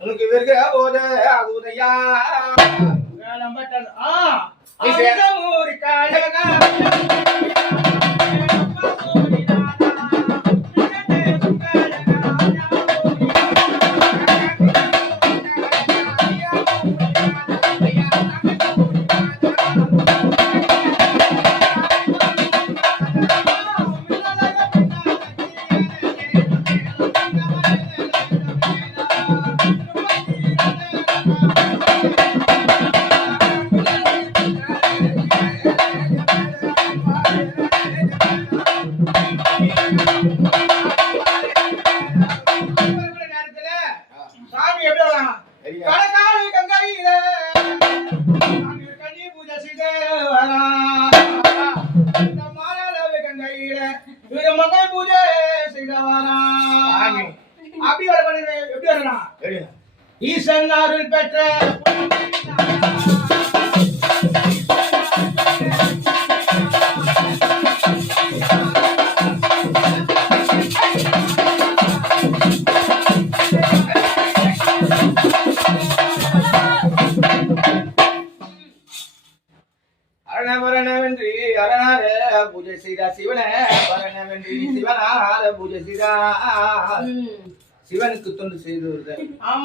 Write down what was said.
உனக்கு விற்கிற போது ஆகுதையா కాలం పట్టదు ఆ అమృతమూరి కాలం கங்கையில இவரு மகை பூஜை செய்து வரான். சாமி. அப்படி வர எப்படி? ஈசன் அருள் பெற்ற அரணவரணவென்றி அரணார பூஜை செய்தா சிவன பரணவென்றி சிவனார பூஜை செய்தா. சிவனுக்கு தொண்டு செய்து வருது ஆமா